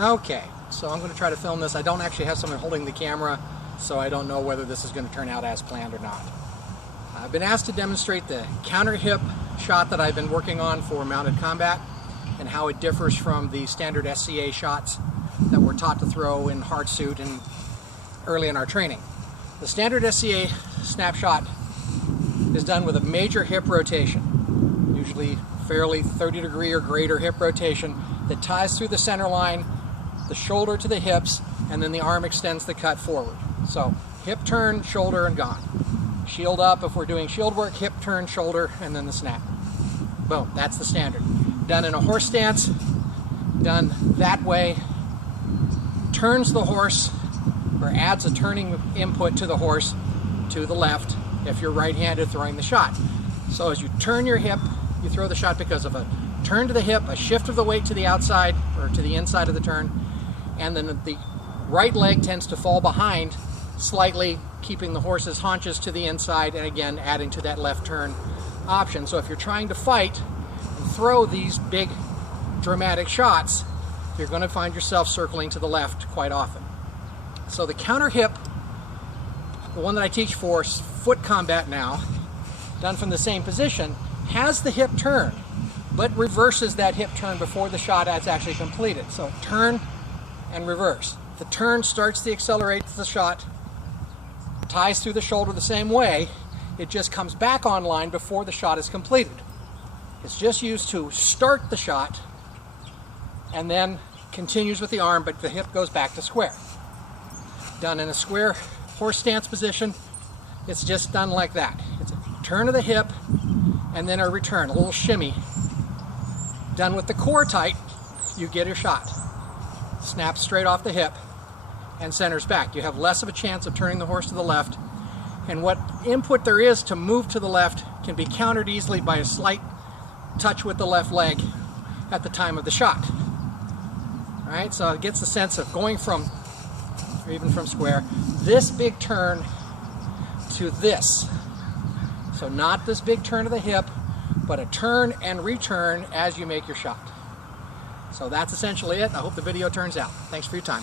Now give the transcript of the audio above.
Okay, so I'm going to try to film this. I don't actually have someone holding the camera, so I don't know whether this is going to turn out as planned or not. I've been asked to demonstrate the counter hip shot that I've been working on for mounted combat and how it differs from the standard SCA shots that we're taught to throw in hard suit and early in our training. The standard SCA snapshot is done with a major hip rotation, usually fairly 30-degree or greater hip rotation that ties through the center line, the shoulder to the hips, and then the arm extends the cut forward. So hip turn, shoulder, and gone. Shield up if we're doing shield work, hip turn, shoulder, and then the snap. Boom, that's the standard. Done in a horse stance, done that way, turns the horse, or adds a turning input to the horse to the left if you're right-handed throwing the shot. So as you turn your hip, you throw the shot because of a turn to the hip, a shift of the weight to the outside or to the inside of the turn, and then the right leg tends to fall behind slightly, keeping the horse's haunches to the inside and again adding to that left turn option. So if you're trying to fight and throw these big dramatic shots, you're going to find yourself circling to the left quite often. So the counter hip, the one that I teach for foot combat now, done from the same position, has the hip turn, but reverses that hip turn before the shot is actually completed. So turn and reverse. The turn starts to accelerate the shot, ties through the shoulder the same way, it just comes back online before the shot is completed. It's just used to start the shot and then continues with the arm, but the hip goes back to square. Done in a square horse stance position, it's just done like that. It's a turn of the hip and then a return, a little shimmy. Done with the core tight, you get your shot. Snaps straight off the hip and centers back. You have less of a chance of turning the horse to the left, and what input there is to move to the left can be countered easily by a slight touch with the left leg at the time of the shot. All right, so it gets the sense of going from, or even from square, this big turn to this. So not this big turn of the hip, but a turn and return as you make your shot. So that's essentially it. I hope the video turns out. Thanks for your time.